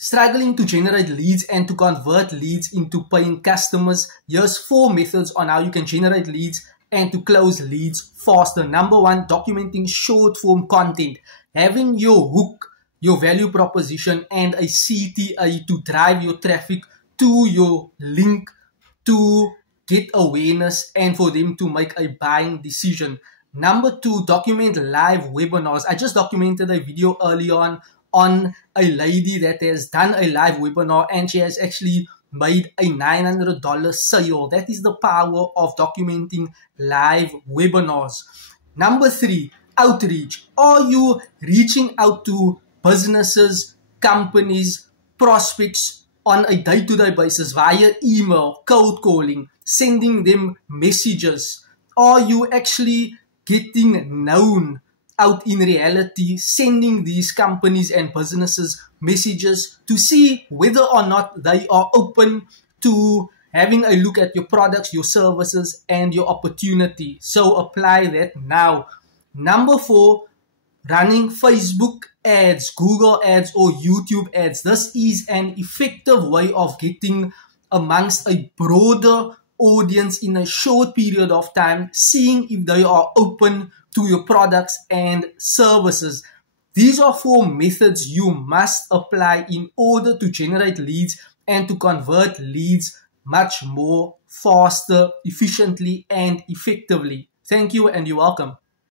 Struggling to generate leads and to convert leads into paying customers? Here's 4 methods on how you can generate leads and to close leads faster. Number 1, documenting short form content. Having your hook, your value proposition, and a CTA to drive your traffic to your link to get awareness and for them to make a buying decision. Number 2, document live webinars. I just documented a video early on a lady that has done a live webinar and she has actually made a $900 sale. That is the power of documenting live webinars. Number 3, outreach. Are you reaching out to businesses, companies, prospects on a day-to-day basis via email, cold calling, sending them messages? Are you actually getting known out in reality, sending these companies and businesses messages to see whether or not they are open to having a look at your products, your services, and your opportunity? So apply that now. Number 4, running Facebook ads, Google ads, or YouTube ads. This is an effective way of getting amongst a broader audience in a short period of time, seeing if they are open to your products and services. These are 4 methods you must apply in order to generate leads and to convert leads much more faster, efficiently, and effectively. Thank you, and you're welcome.